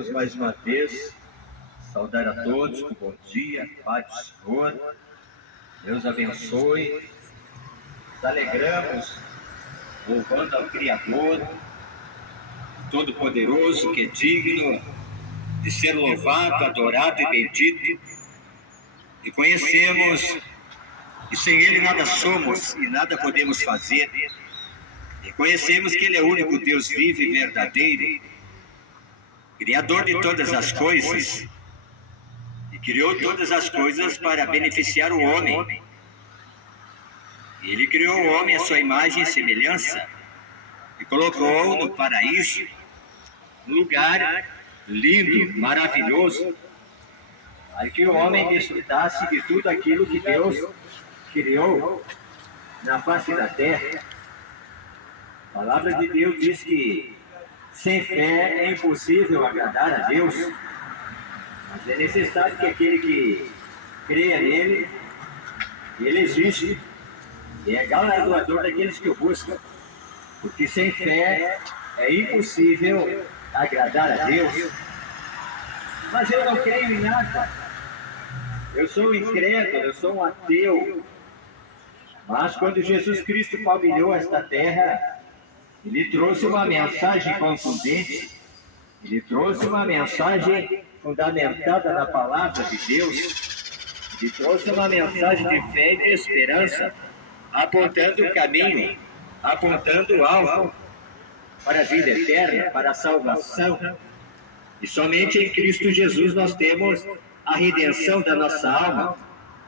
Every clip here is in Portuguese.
Queremos mais uma vez saudar a todos com bom dia, paz do Senhor. Deus abençoe. Nos alegramos louvando ao Criador Todo-Poderoso, que é digno de ser louvado, adorado e bendito. E conhecemos que sem Ele nada somos e nada podemos fazer. E conhecemos que Ele é o único Deus vivo e verdadeiro, Criador de todas as coisas, e criou todas as coisas para beneficiar o homem. E Ele criou o homem à sua imagem e semelhança, e colocou no paraíso, um lugar lindo, maravilhoso, para que o homem desfrutasse de tudo aquilo que Deus criou na face da terra. A palavra de Deus diz que sem fé é impossível agradar a Deus, mas é necessário que aquele que creia nele, ele existe e é galardoador daqueles que o buscam, porque sem fé é impossível agradar a Deus. Mas eu não creio em nada, eu sou um incrédulo, eu sou um ateu. Mas quando Jesus Cristo palmilhou esta terra, Ele trouxe uma mensagem contundente, Ele trouxe uma mensagem fundamentada na palavra de Deus, Ele trouxe uma mensagem de fé e de esperança, apontando o caminho, apontando o alvo para a vida eterna, para a salvação. E somente em Cristo Jesus nós temos a redenção da nossa alma,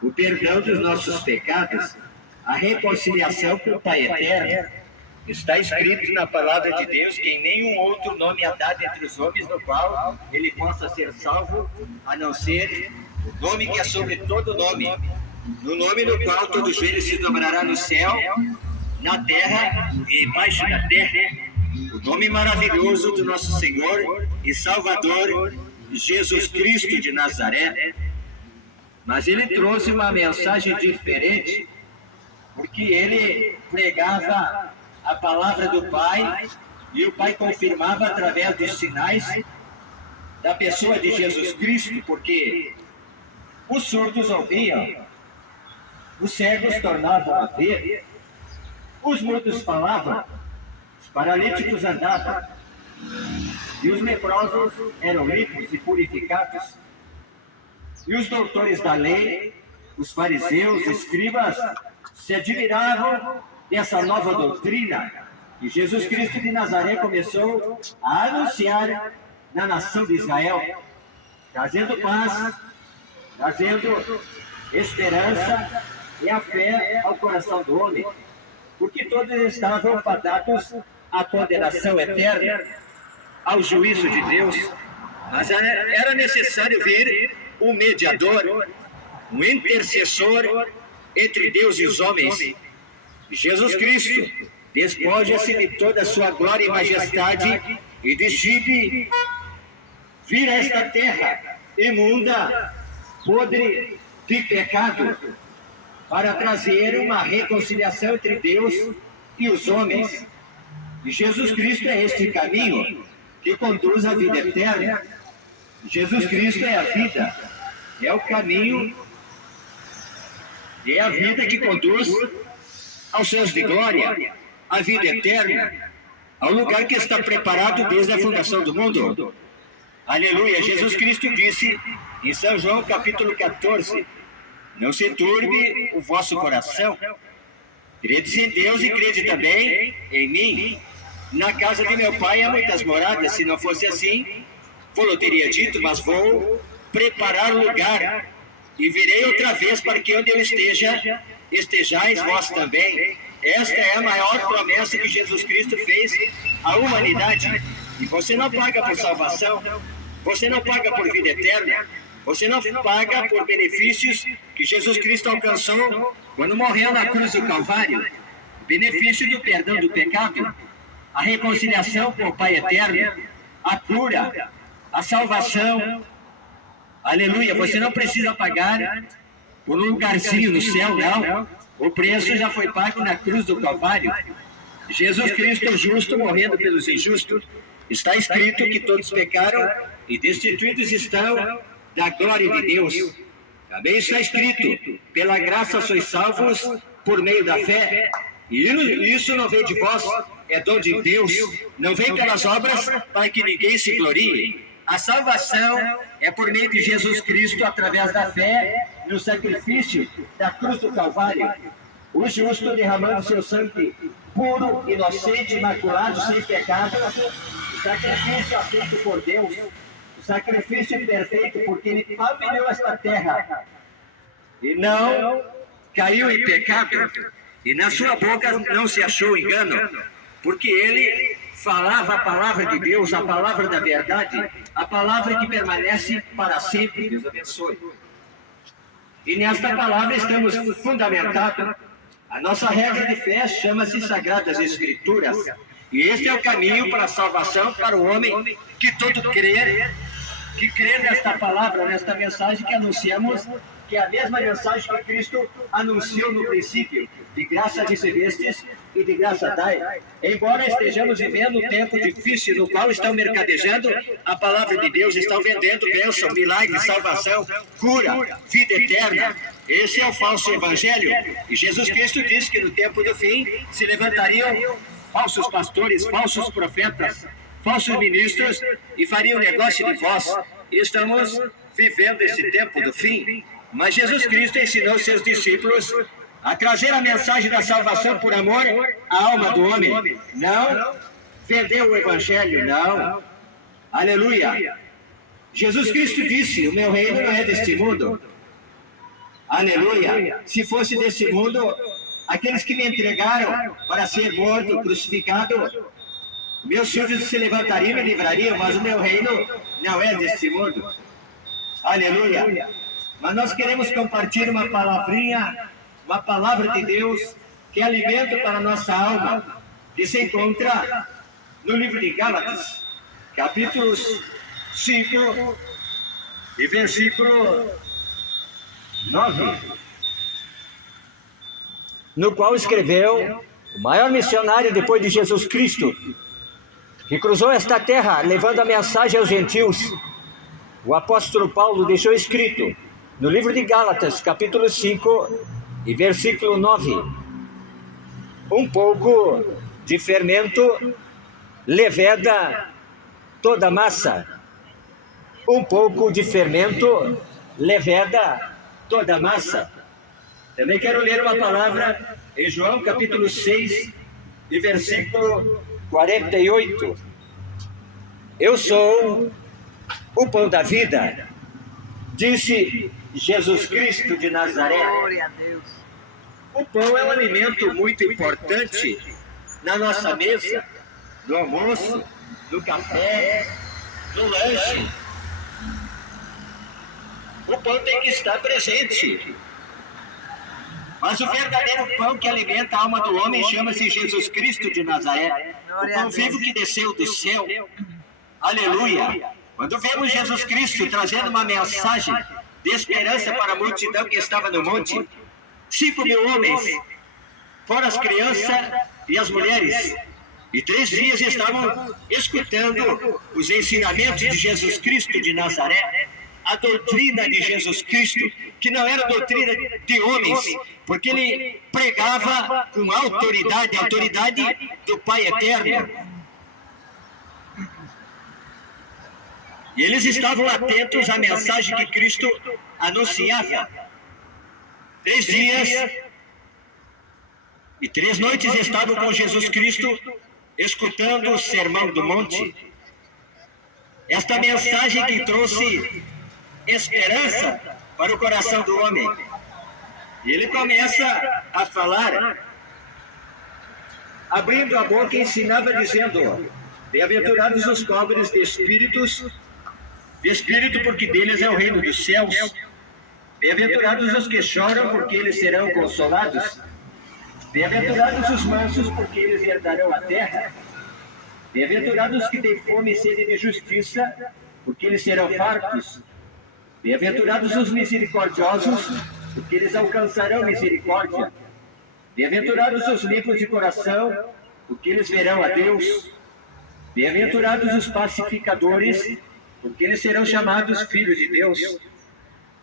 o perdão dos nossos pecados, a reconciliação com o Pai eterno. Está escrito na palavra de Deus que em nenhum outro nome há dado entre os homens no qual ele possa ser salvo, a não ser o nome que é sobre todo nome, no nome no qual todo joelho se dobrará no céu, na terra e embaixo da terra, o nome maravilhoso do nosso Senhor e Salvador Jesus Cristo de Nazaré. Mas ele trouxe uma mensagem diferente, porque ele pregava a palavra do Pai, e o Pai confirmava através dos sinais da pessoa de Jesus Cristo, porque os surdos ouviam, os cegos tornavam a ver, os mudos falavam, os paralíticos andavam, e os leprosos eram limpos e purificados, e os doutores da lei, os fariseus, escribas, se admiravam dessa nova doutrina que Jesus Cristo de Nazaré começou a anunciar na nação de Israel, trazendo paz, trazendo esperança e a fé ao coração do homem, porque todos estavam fadados à condenação eterna, ao juízo de Deus. Mas era necessário ver um mediador, um intercessor entre Deus e os homens. Jesus Cristo despoja-se de toda a sua glória e majestade e decide vir a esta terra imunda, podre de pecado, para trazer uma reconciliação entre Deus e os homens. E Jesus Cristo é este caminho que conduz à vida eterna. Jesus Cristo é a vida, é o caminho, é a vida que conduz aos céus de glória, à vida eterna, ao lugar que está preparado desde a fundação do mundo. Aleluia! Jesus Cristo disse em São João capítulo 14, não se turbe o vosso coração, credes em Deus e crede também em mim. Na casa de meu Pai há muitas moradas, se não fosse assim, vou teria dito, mas vou preparar lugar, e virei outra vez para que onde eu esteja, estejais vós também. Esta é a maior promessa que Jesus Cristo fez à humanidade. E você não paga por salvação, você não paga por vida eterna, você não paga por benefícios que Jesus Cristo alcançou quando morreu na cruz do Calvário. O benefício do perdão do pecado, a reconciliação com o Pai eterno, a cura, a salvação. Aleluia! Você não precisa pagar por um lugarzinho no céu, não. O preço já foi pago na cruz do Calvário. Jesus Cristo, justo, morrendo pelos injustos. Está escrito que todos pecaram e destituídos estão da glória de Deus. Também está escrito: pela graça sois salvos por meio da fé. E isso não vem de vós, é dom de Deus, não vem pelas obras para que ninguém se glorie. A salvação é por meio de Jesus Cristo, através da fé no sacrifício da cruz do Calvário. O justo derramando seu sangue puro, inocente, imaculado, sem pecado, o sacrifício aceito por Deus, o sacrifício perfeito, porque ele pavimentou esta terra e não caiu em pecado, e na sua boca não se achou engano, porque ele falava a palavra de Deus, a palavra da verdade, a palavra que permanece para sempre. Deus abençoe. E nesta palavra estamos fundamentados. A nossa regra de fé chama-se Sagradas Escrituras. E este é o caminho para a salvação para o homem que todo crê nesta palavra, nesta mensagem que anunciamos, que é a mesma mensagem que Cristo anunciou no princípio: de graça recebestes e de graça dai. Embora estejamos vivendo um tempo difícil, no qual estão mercadejando a palavra de Deus, estão vendendo bênção, milagre, salvação, cura, vida eterna. Esse é o falso evangelho. E Jesus Cristo disse que no tempo do fim se levantariam falsos pastores, falsos profetas, falsos ministros e fariam negócio de vós. Estamos vivendo esse tempo do fim. Mas Jesus Cristo ensinou seus discípulos a trazer a mensagem da salvação por amor à alma do homem. Não vender o evangelho, não. Aleluia. Jesus Cristo disse: o meu reino não é deste mundo. Aleluia. Se fosse desse mundo, aqueles que me entregaram para ser morto, crucificado, meus súditos se levantariam e me livrariam, mas o meu reino não é deste mundo. Aleluia. Mas nós queremos compartilhar uma palavrinha, uma palavra de Deus, que é alimento para a nossa alma, que se encontra no livro de Gálatas, capítulo 5 e versículo 9, no qual escreveu o maior missionário depois de Jesus Cristo, que cruzou esta terra levando a mensagem aos gentios. O apóstolo Paulo deixou escrito no livro de Gálatas, capítulo 5 e versículo 9: um pouco de fermento leveda toda a massa. Um pouco de fermento leveda toda a massa. Também quero ler uma palavra em João capítulo 6 e versículo 48. Eu sou o pão da vida, disse Jesus Cristo de Nazaré. Glória a Deus. O pão é um alimento muito importante na nossa mesa, no almoço, no café, no lanche. O pão tem que estar presente. Mas o verdadeiro pão que alimenta a alma do homem chama-se Jesus Cristo de Nazaré. O pão vivo que desceu do céu. Aleluia. Quando vemos Jesus Cristo trazendo uma mensagem de esperança para a multidão que estava no monte, 5.000 homens, fora as crianças e as mulheres, e 3 dias estavam escutando os ensinamentos de Jesus Cristo de Nazaré, a doutrina de Jesus Cristo, que não era doutrina de homens, porque ele pregava com autoridade, a autoridade do Pai Eterno. E eles estavam atentos à mensagem que Cristo anunciava. 3 dias e 3 noites estavam com Jesus Cristo, escutando o Sermão do Monte. Esta mensagem que trouxe esperança para o coração do homem. E ele começa a falar, abrindo a boca, ensinava dizendo: bem-aventurados os pobres de espírito, porque deles é o reino dos céus. Bem-aventurados os que choram, porque eles serão consolados. Bem-aventurados os mansos, porque eles herdarão a terra. Bem-aventurados os que têm fome e sede de justiça, porque eles serão fartos. Bem-aventurados os misericordiosos, porque eles alcançarão misericórdia. Bem-aventurados os limpos de coração, porque eles verão a Deus. Bem-aventurados os pacificadores, porque eles serão chamados filhos de Deus.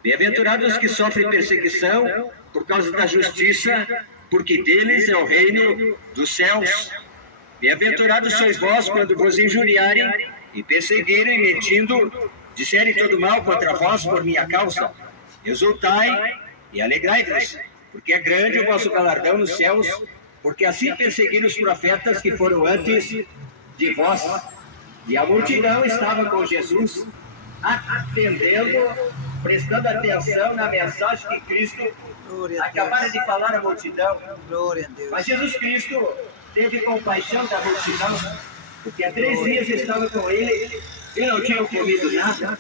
Bem-aventurados os que sofrem perseguição por causa da justiça, porque deles é o reino dos céus. Bem-aventurados sois vós quando vos injuriarem e perseguirem, mentindo, disserem todo mal contra vós por minha causa. Exultai e alegrai-vos, porque é grande o vosso galardão nos céus, porque assim perseguiram os profetas que foram antes de vós. E a multidão estava com Jesus, atendendo, prestando atenção na mensagem que Cristo acabara de falar à multidão. Mas Jesus Cristo teve compaixão da multidão, porque há 3 dias estava com ele e não tinham comido nada.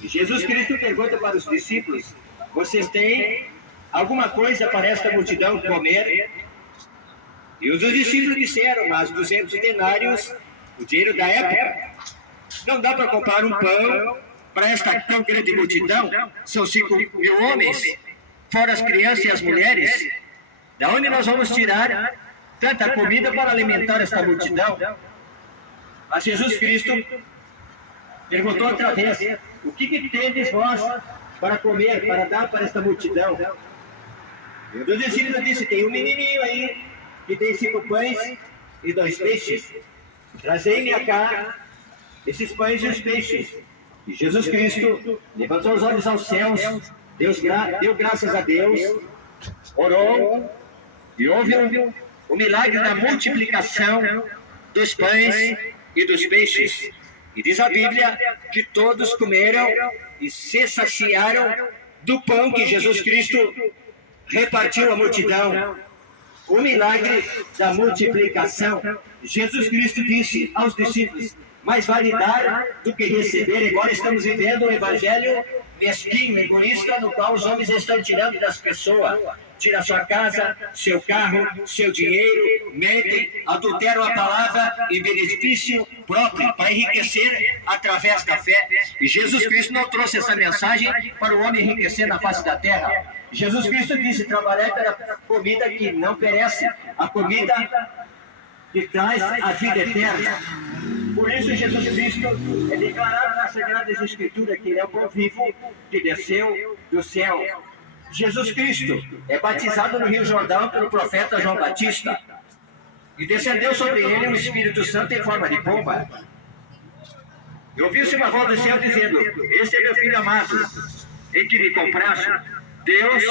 E Jesus Cristo pergunta para os discípulos: vocês têm alguma coisa para esta multidão comer? E os discípulos disseram: mas 200 denários, o dinheiro da época, não dá para comprar um pão para esta tão grande multidão. São 5.000 homens, fora as crianças e as mulheres. Da onde nós vamos tirar tanta comida para alimentar esta multidão? Mas Jesus Cristo perguntou outra vez: o que tendes vós para comer, para dar para esta multidão? E o dos discípulos disse: tem um menininho aí que tem 5 pães e 2 peixes. Trazei-me cá esses pães e os peixes. E Jesus Cristo levantou os olhos aos céus, deu graças a Deus, orou e houve o milagre da multiplicação dos pães e dos peixes. E diz a Bíblia que todos comeram e se saciaram do pão que Jesus Cristo repartiu à multidão. O milagre da multiplicação. Jesus Cristo disse aos discípulos: mais vale dar do que receber. Agora estamos vivendo um evangelho mesquinho, egoísta, no qual os homens estão tirando das pessoas. Tira sua casa, seu carro, seu dinheiro, mentem, adulteram a palavra em benefício próprio, para enriquecer através da fé. E Jesus Cristo não trouxe essa mensagem para o homem enriquecer na face da terra. Jesus Cristo disse: trabalhai pela comida que não perece, a comida que traz a vida eterna. Por isso Jesus Cristo é declarado nas Sagradas Escrituras que ele é o pão vivo que desceu do céu. Jesus Cristo é batizado no Rio Jordão pelo profeta João Batista, e descendeu sobre ele o Espírito Santo em forma de pomba. E ouviu-se uma voz do céu dizendo: este é meu filho amado, em que me compraste. Deus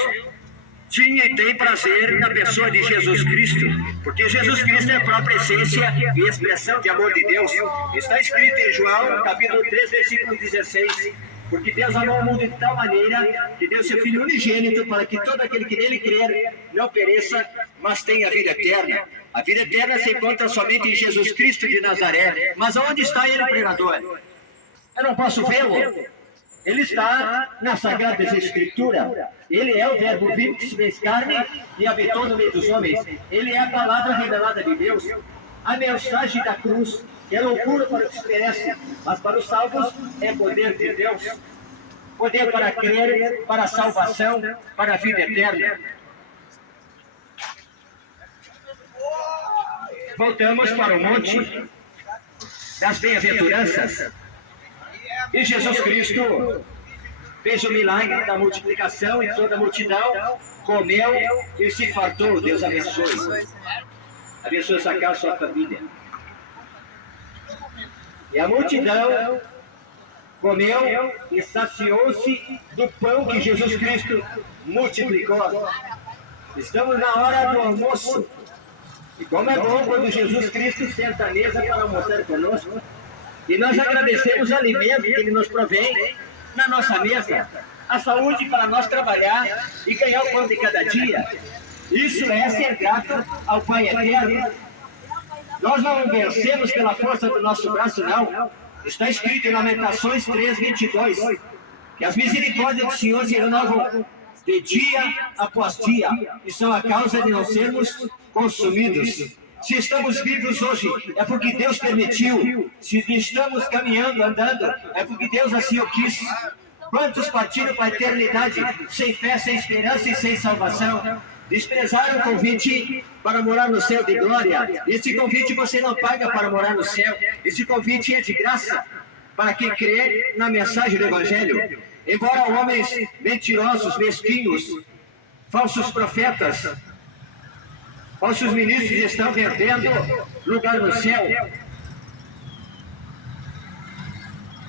tinha e tem prazer na pessoa de Jesus Cristo, porque Jesus Cristo é a própria essência e expressão de amor de Deus. Está escrito em João, capítulo 3, versículo 16: porque Deus amou o mundo de tal maneira que deu seu Filho unigênito, para que todo aquele que nele crer não pereça, mas tenha a vida eterna. A vida eterna se encontra somente em Jesus Cristo de Nazaré. Mas onde está ele, pregador? Eu não posso vê-lo. Ele está na Sagrada Escritura. Ele é o verbo vivo que se fez carne e habitou no meio dos homens. Ele é a palavra revelada de Deus. A mensagem da cruz, que é loucura para os que perecem, mas para os salvos é poder de Deus. Poder para crer, para a salvação, para a vida eterna. Voltamos para o monte das bem-aventuranças. E Jesus Cristo fez o milagre da multiplicação e toda a multidão comeu e se fartou. Deus abençoe. Abençoe sua casa, sua família. E a multidão comeu e saciou-se do pão que Jesus Cristo multiplicou. Estamos na hora do almoço. E como é bom quando Jesus Cristo senta à mesa para almoçar conosco. E nós agradecemos o alimento que Ele nos provém na nossa mesa. A saúde para nós trabalhar e ganhar o pão de cada dia. Isso é ser grato ao Pai eterno. Nós não vencemos pela força do nosso braço, não. Está escrito em Lamentações 3, 22, que as misericórdias do Senhor se renovam de dia após dia, e são a causa de não sermos consumidos. Se estamos vivos hoje, é porque Deus permitiu. Se estamos caminhando, andando, é porque Deus assim o quis. Quantos partiram para a eternidade sem fé, sem esperança e sem salvação? Desprezaram o convite para morar no céu de glória. Esse convite você não paga para morar no céu. Esse convite é de graça. para quem crê na mensagem do Evangelho. Embora homens mentirosos, mesquinhos, falsos profetas, falsos ministros estão vendendo lugar no céu,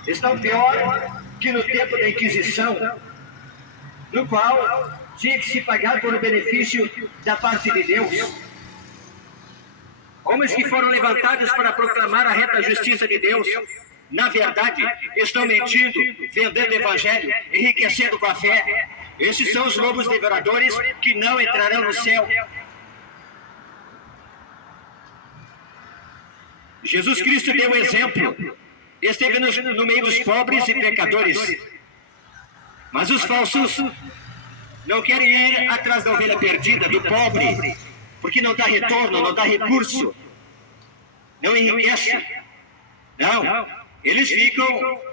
estão pior que no tempo da Inquisição, no qual tinha que se pagar por um benefício da parte de Deus. Homens que foram levantados para proclamar a reta justiça de Deus, na verdade, estão mentindo, vendendo evangelho, enriquecendo com a fé. Esses são os lobos devoradores que não entrarão no céu. Jesus Cristo deu exemplo. Esteve no meio dos pobres e pecadores. Mas os falsos não querem ir atrás da ovelha perdida, do pobre, porque não dá retorno, não dá recurso, não enriquece. Não, eles ficam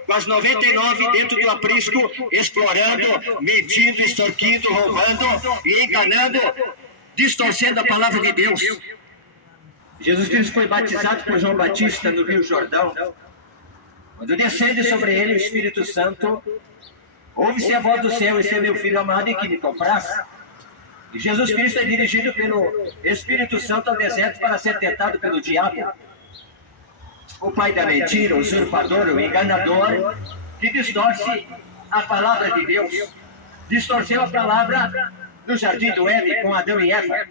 com as 99 dentro do aprisco, explorando, mentindo, extorquindo, roubando e enganando, distorcendo a palavra de Deus. Jesus Cristo foi batizado por João Batista no Rio Jordão. Quando descende sobre ele o Espírito Santo, ouve-se a voz do céu: "Esse é meu filho amado em que me compraz." E Jesus Cristo é dirigido pelo Espírito Santo ao deserto para ser tentado pelo diabo, o pai da mentira, o usurpador, o enganador, que distorce a palavra de Deus. Distorceu a palavra no jardim do Éden com Adão e Eva,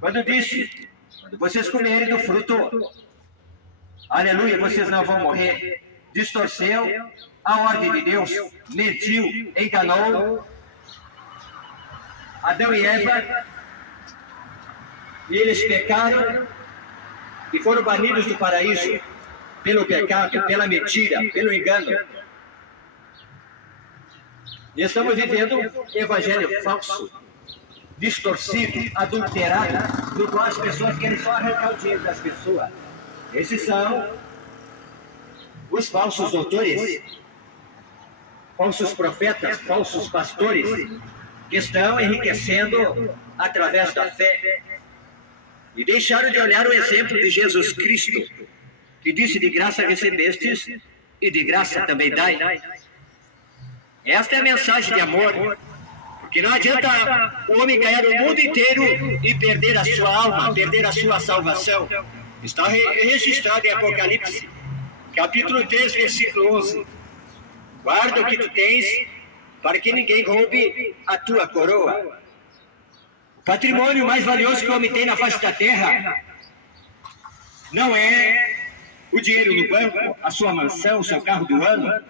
quando disse: "Quando vocês comerem do fruto, aleluia, vocês não vão morrer." Distorceu a ordem de Deus, mentiu, enganou Adão e Eva, e eles pecaram e foram banidos do paraíso pelo pecado, pela mentira, pelo engano. E estamos vivendo um evangelho falso, distorcido, adulterado, no qual as pessoas querem só arrancar o dinheiro das pessoas. Esses são os falsos doutores, falsos profetas, falsos pastores, que estão enriquecendo através da fé. E deixaram de olhar o exemplo de Jesus Cristo, que disse: "De graça recebestes, e de graça também dai." Esta é a mensagem de amor, porque não adianta o homem ganhar o mundo inteiro e perder a sua alma, perder a sua salvação. Está registrado em Apocalipse, capítulo 3, versículo 11. "Guarda o que tu tens, para que ninguém roube a tua coroa." O patrimônio mais valioso que o homem tem na face da terra não é o dinheiro no banco, a sua mansão, o seu carro do ano,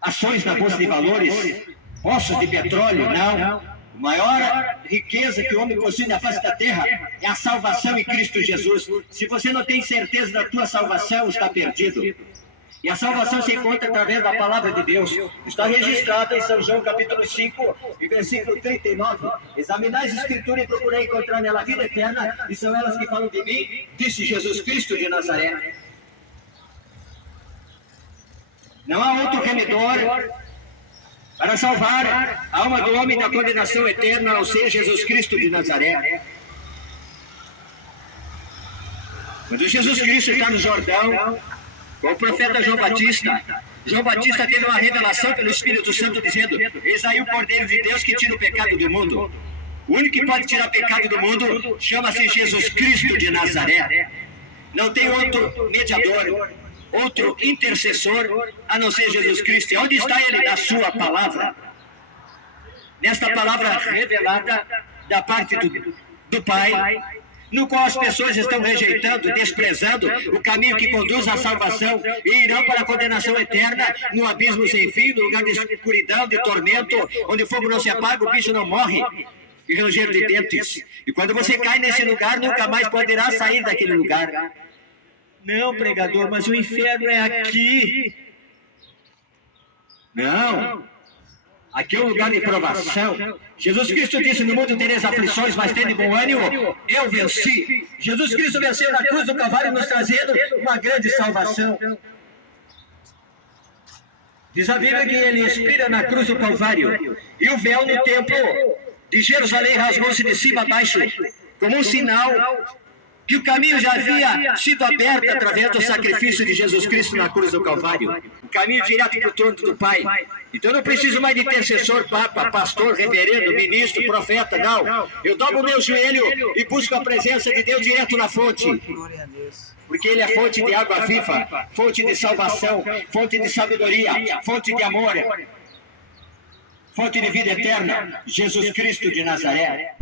ações na bolsa de valores, poços de petróleo, não. A maior riqueza que o homem possui na face da terra é a salvação em Cristo Jesus. Se você não tem certeza da tua salvação, está perdido. E a salvação se encontra através da palavra de Deus. Está registrado em São João capítulo 5, e versículo 39. "Examinai as Escrituras e procurei encontrar nela a vida eterna, e são elas que falam de mim, disse Jesus Cristo de Nazaré." Não há outro remedor para salvar a alma do homem da condenação eterna, ao ser Jesus Cristo de Nazaré. Quando Jesus Cristo está no Jordão, com o profeta João Batista teve uma revelação pelo Espírito Santo dizendo: "Eis aí o Cordeiro de Deus que tira o pecado do mundo." O único que pode tirar o pecado do mundo chama-se Jesus Cristo de Nazaré. Não tem outro mediador, outro intercessor, a não ser Jesus Cristo. E onde está Ele? Na sua palavra. Nesta palavra revelada da parte do Pai, no qual as pessoas estão rejeitando, desprezando o caminho que conduz à salvação, e irão para a condenação eterna, no abismo sem fim, no lugar de escuridão, de tormento, onde o fogo não se apaga, o bicho não morre, e ranger de dentes. E quando você cai nesse lugar, nunca mais poderá sair daquele lugar. Não, pregador, mas o inferno é aqui. Não. Aqui é um lugar de provação. Jesus Cristo disse: "No mundo tereis aflições, mas tende bom ânimo, eu venci." Jesus Cristo venceu na cruz do Calvário, nos trazendo uma grande salvação. Diz a Bíblia que Ele expira na cruz do Calvário, e o véu no templo de Jerusalém rasgou-se de cima a baixo, como um sinal que o caminho já havia sido aberto através do sacrifício de Jesus Cristo na cruz do Calvário. O caminho direto para o trono do Pai. Então eu não preciso mais de intercessor, papa, pastor, reverendo, ministro, profeta, não. Eu dobro o meu joelho e busco a presença de Deus direto na fonte. Porque Ele é fonte de água viva, fonte de salvação, fonte de sabedoria, fonte de amor, fonte de vida eterna, Jesus Cristo de Nazaré.